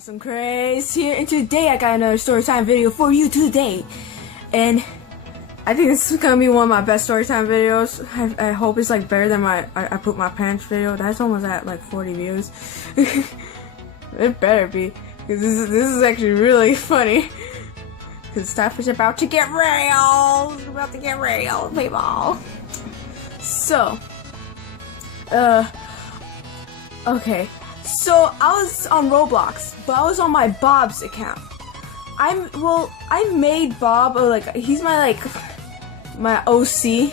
Awesome Craze here, and today I got another storytime video for you today. And I think this is gonna be one of my best storytime videos. I hope it's like better than my I put my parents video. That's almost at like 40 views. It better be, because this is actually really funny. Because stuff is about to get real. It's about to get real, people. So, okay. So I was on Roblox, but I was on my Bob's account. I made Bob, he's my OC.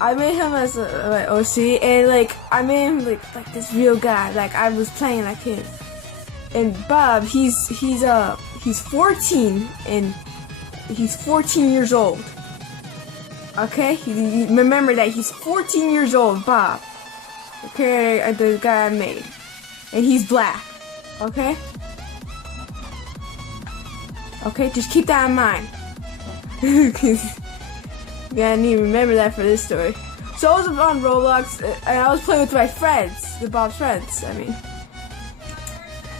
I made him as my OC, and I made him like this real guy. Like I was playing like him. And Bob, he's 14, and he's 14 years old. Okay, remember that he's 14 years old, Bob. Okay, the guy I made, and he's black. Okay. Okay, just keep that in mind. You gotta need to remember that for this story. So I was on Roblox, and I was playing with my friends, Bob's friends. I mean,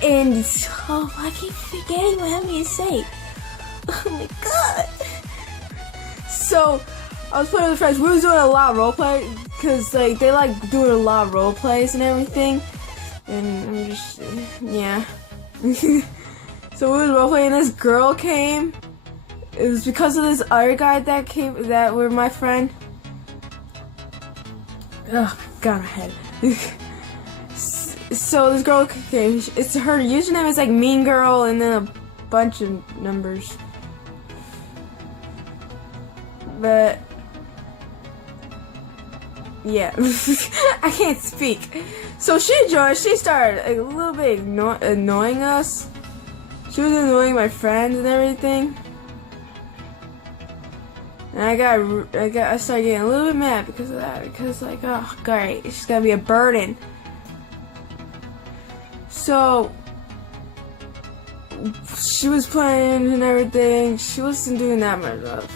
and I keep forgetting what I'm gonna say. Oh my god. So I was playing with friends. We was doing a lot of roleplay, because they like doing a lot of role plays and everything. And I'm just, yeah. So we was roleplaying, and this girl came. It was because of this other guy that came, that were my friend. Oh, got my head. So this girl came. It's her username is like Mean Girl, and then a bunch of numbers. But yeah, I can't speak. So she joined. She started a little bit annoying us. She was annoying my friends and everything. And I started getting a little bit mad because of that. Because oh great, she's gonna be a burden. So she was playing and everything. She wasn't doing that much stuff.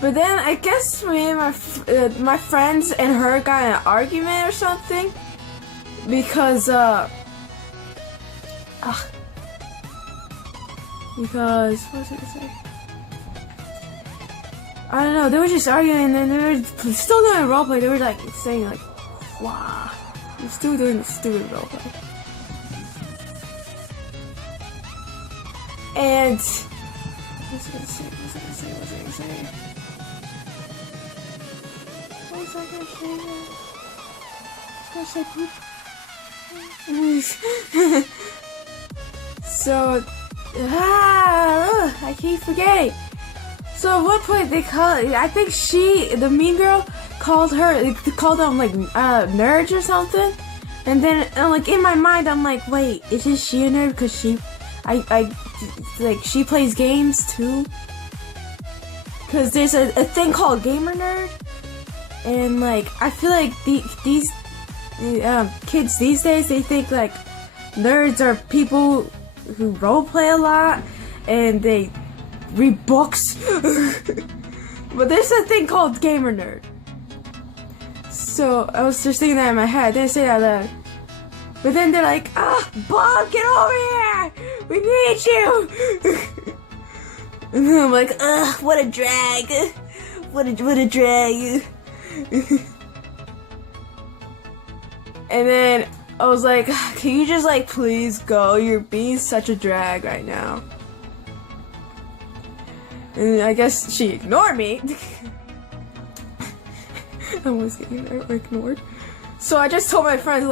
But then I guess me and my friends and her got in an argument or something, because what was I gonna say? I don't know. They were just arguing, and they were still doing roleplay. They were like saying "wow," they're still doing the stupid roleplay. And what was I gonna say? So, I keep forgetting. So at one point they I think the mean girl called them nerds or something. And then in my mind I'm like, wait, isn't she a nerd? Because she plays games too. Because there's a thing called gamer nerd. And I feel like these kids these days, they think nerds are people who roleplay a lot and they read books. But there's a thing called gamer nerd. So I was just thinking that in my head. I didn't say that loud. But then they're like, Bob, get over here! We need you! And then I'm like, what a drag! What a drag! And then I was like, can you just please go? You're being such a drag right now. And I guess she ignored me. I was getting ignored. So I just told my friends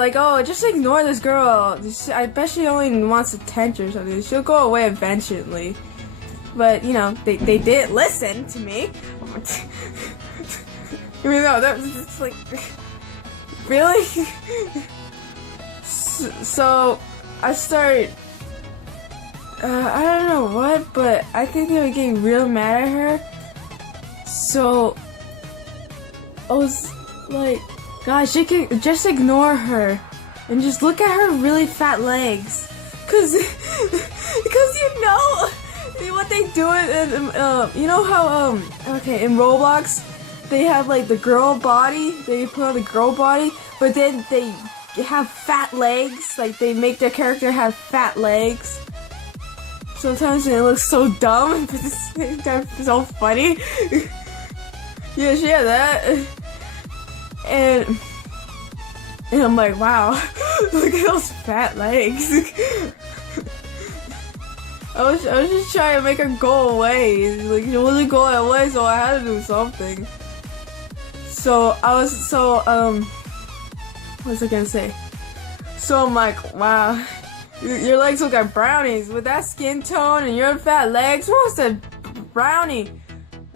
just ignore this girl. I bet she only wants attention or something. She'll go away eventually. But they didn't listen to me. Even though that was really? So I started, I don't know what, but I think they were getting real mad at her. So I was like, gosh, you can just ignore her and just look at her really fat legs. Cause what they do you know how in Roblox they have the girl body, they put on the girl body, but then they have fat legs. Like they make their character have fat legs. Sometimes it looks so dumb, but at the same time it's so funny. Yeah, she had that. And I'm like, wow, look at those fat legs. I was just trying to make her go away. Like, she wasn't going away, so I had to do something. So what was I gonna say? So I'm like, wow, your legs look like brownies with that skin tone and your fat legs. Who wants a brownie?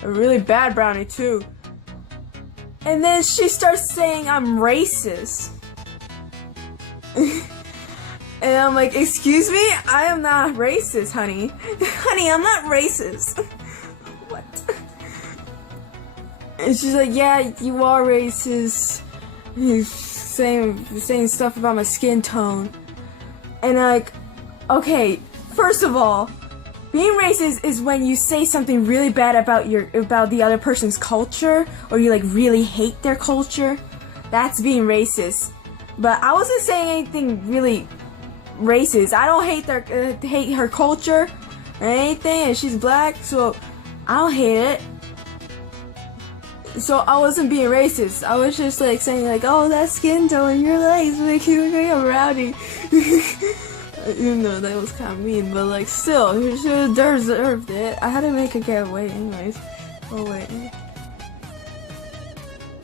A really bad brownie too. And then she starts saying I'm racist. And I'm like, excuse me? I am not racist, honey. Honey, I'm not racist. What? And she's like, yeah, you are racist. He's saying stuff about my skin tone. And I'm like, okay, first of all, being racist is when you say something really bad about the other person's culture, or you like really hate their culture. That's being racist. But I wasn't saying anything really racist. I don't hate her culture or anything, and she's black, so I don't hate it. So I wasn't being racist. I was just like saying like, oh, that skin tone in your legs make you look like a rowdy. Even though that was kind of mean, but like still, you should have deserved it. I had to make her get away anyways. Oh wait.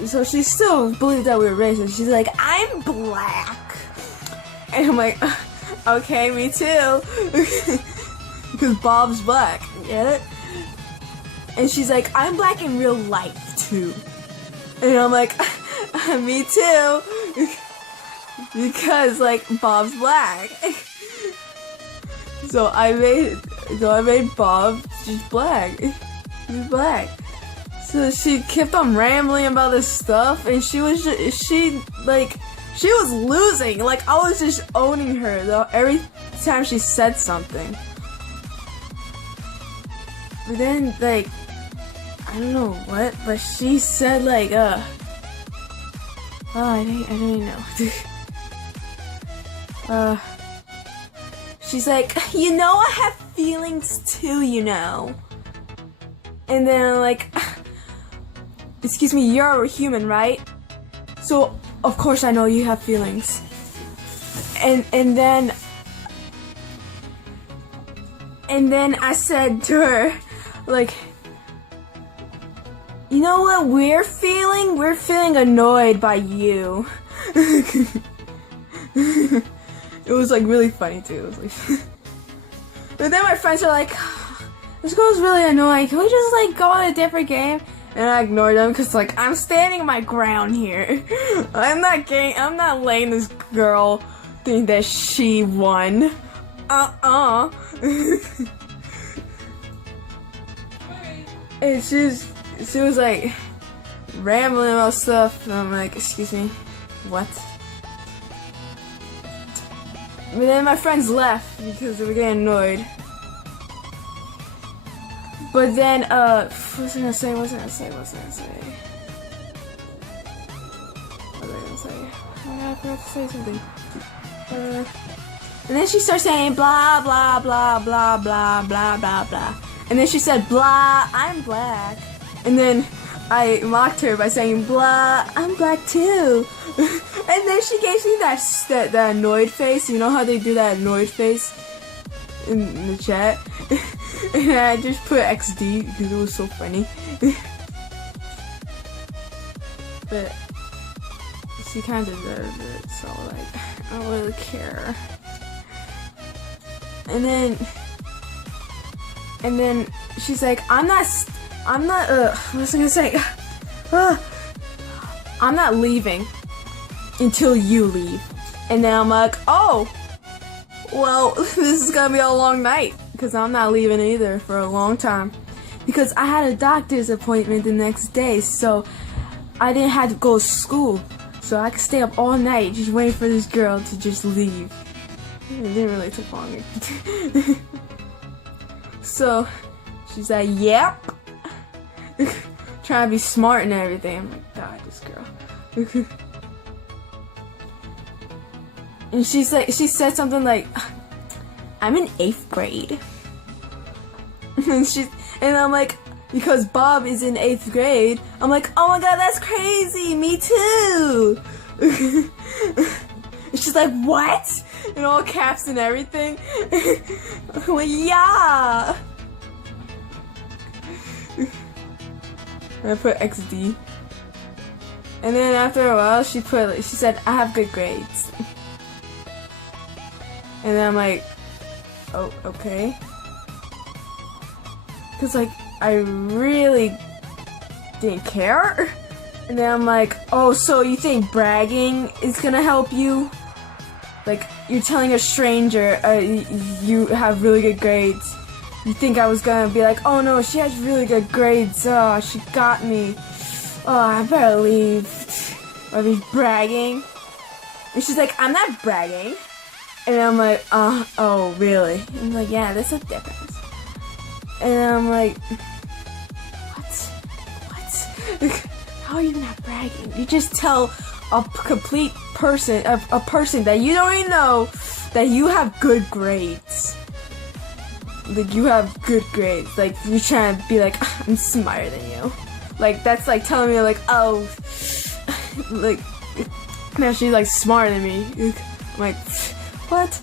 So she still believed that we were racist. She's like, I'm black. And I'm like, okay, me too. Because Bob's black, get it? And she's like, I'm black in real life too. And I'm like, me too. Because like Bob's black. So I made Bob just black. He's black. So she kept on rambling about this stuff, and she was losing. Like I was just owning her though every time she said something. But then like I don't know what, but she said like I don't even know. She's like, you know, I have feelings too, you know. And then I'm like, excuse me, you're a human, right? So of course I know you have feelings. And then I said to her, like, you know what we're feeling? We're feeling annoyed by you. It was like really funny too. It was like but then my friends are like, this girl's really annoying. Can we just like go on a different game? And I ignored them because like I'm standing my ground here. I'm not letting this girl think that she won. And she was like rambling about stuff, and I'm like, excuse me, what? But then my friends left because they were getting annoyed. But then, what was I gonna say? I forgot to say something. And then she starts saying blah, blah, blah, blah, blah, blah, blah, blah. And then she said, blah, I'm black. And then I mocked her by saying, blah, I'm black too. And then she gave me that annoyed face. You know how they do that annoyed face in the chat? And I just put XD because it was so funny. But she kind of deserved it, so like, I don't really care. And then she's like, I'm not, what was I gonna say? I'm not leaving until you leave. And then I'm like, oh, well, this is gonna be a long night, because I'm not leaving either for a long time. Because I had a doctor's appointment the next day, so I didn't have to go to school. So I could stay up all night just waiting for this girl to just leave. It didn't really take long. So she's like, yep. Trying to be smart and everything. I'm like, God, this girl. And she said something like, I'm in 8th grade. And I'm like, because Bob is in 8th grade, I'm like, oh my god, that's crazy, me too. And she's like, what? In all caps and everything. I'm like, yeah. And I put XD. And then after a while, she said, I have good grades. And then I'm like, oh, okay. Cause like, I really didn't care. And then I'm like, oh, so you think bragging is gonna help you? Like, you're telling a stranger you have really good grades. You think I was gonna be like, oh no, she has really good grades. Oh, she got me. Oh, I better leave. Or be bragging. And she's like, I'm not bragging. And I'm like, oh, really? And I'm like, yeah, there's a difference. And I'm like, what? How are you not bragging? You just tell a complete person, a person that you don't even know, that you have good grades. Like, you have good grades. Like, you're trying to be like, I'm smarter than you. Like, that's like telling me, like, oh, like, now she's like smarter than me. I'm like, what?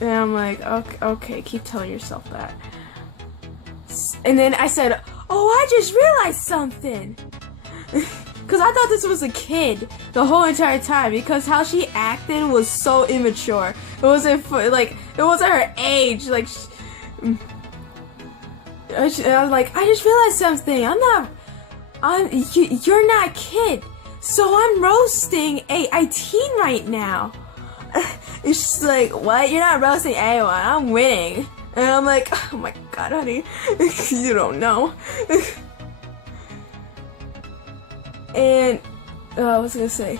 And I'm like, okay, keep telling yourself that. And then I said, oh, I just realized something. Because I thought this was a kid the whole entire time, because how she acted was so immature. It wasn't her age. Like, I was like, I just realized something. You're not a kid. So I'm roasting a teen right now. It's just like, what? You're not roasting anyone. I'm winning. And I'm like, oh my god, honey. You don't know. And, what was I gonna say?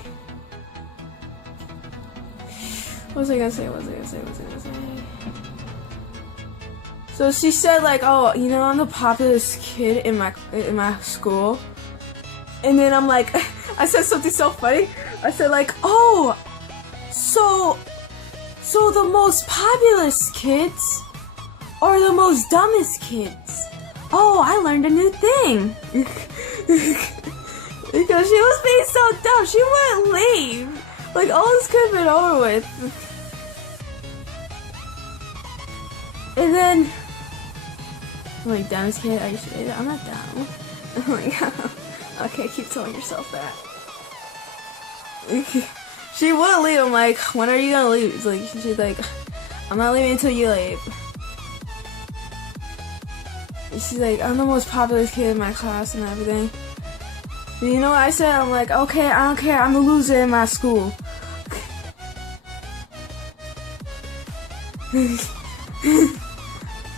So she said, like, oh, you know, I'm the popularest kid in my school. And then I'm like, I said something so funny. I said, like, oh, so the most populous kids are the most dumbest kids. Oh, I learned a new thing. Because she was being so dumb, she wouldn't leave. Like, all this could have been over with. And then, I'm like, dumbest kid? Are you sure? I'm not dumb. I'm like, okay, keep telling yourself that. She wouldn't leave. I'm like, when are you gonna leave? She's like, I'm not leaving until you leave. She's like, I'm the most popular kid in my class and everything. And you know what I said? I'm like, okay, I don't care. I'm the loser in my school.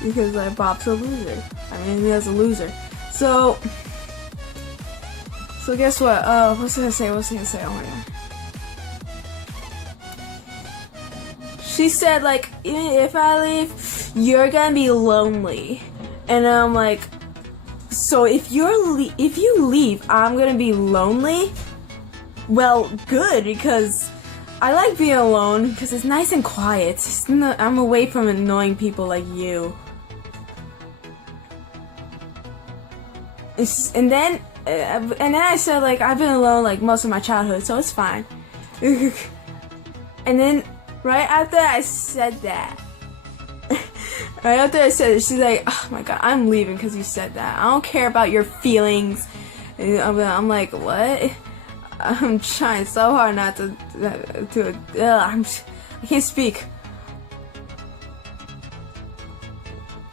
Because like, Bob's a loser. I mean, he was a loser. So guess what? What's I gonna say? Oh my god. She said, like, if I leave, you're gonna be lonely. And I'm like, so if you leave, I'm gonna be lonely? Well, good, because I like being alone, because it's nice and quiet. I'm away from annoying people like you. And then I said, like, I've been alone, like, most of my childhood, so it's fine. And then, right after I said that, she's like, oh my god, I'm leaving because you said that. I don't care about your feelings. And I'm like, what? I'm trying so hard not to I can't speak.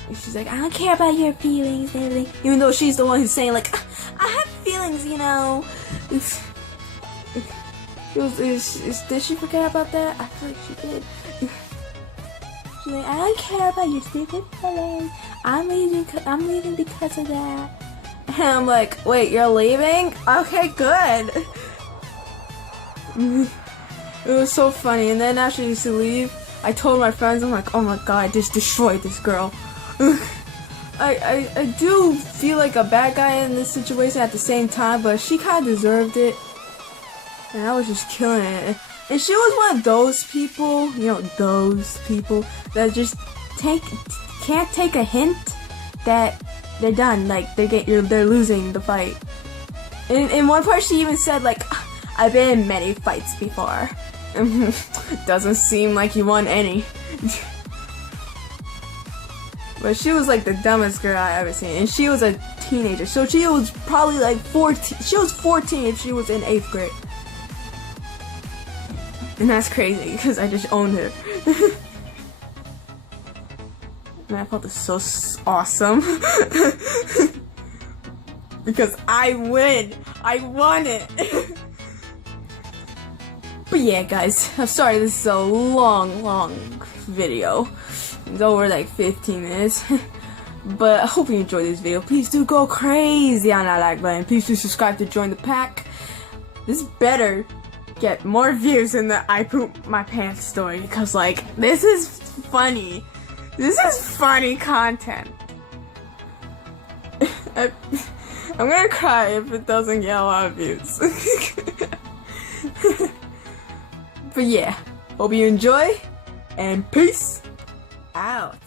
She's like, I don't care about your feelings and everything. Even though she's the one who's saying, like, I have feelings, you know. Did she forget about that? I feel like she did. She's like, I don't care about your stupid feelings. I'm leaving because of that. And I'm like, wait, you're leaving? Okay, good. It was so funny. And then after she used to leave, I told my friends, I'm like, oh my god, I just destroyed this girl. I do feel like a bad guy in this situation at the same time, but she kind of deserved it. and I was just killing it. And she was one of those people, you know, those people that just can't take a hint that they're done, like they're losing the fight. In one part, she even said like, "I've been in many fights before." Doesn't seem like you won any. But she was like the dumbest girl I ever seen, and she was a teenager, so she was probably like 14. She was 14 if she was in 8th grade. And that's crazy, because I just owned her. And I felt this so awesome. Because I win! I won it! But yeah, guys, I'm sorry this is a long video. It's over like 15 minutes. But I hope you enjoyed this video. Please do go crazy on that like button. Please do subscribe to join the pack. This better get more views than the I poop my pants story, because like this is funny. This is funny content. I'm gonna cry if it doesn't get a lot of views. But yeah, hope you enjoy, and peace out.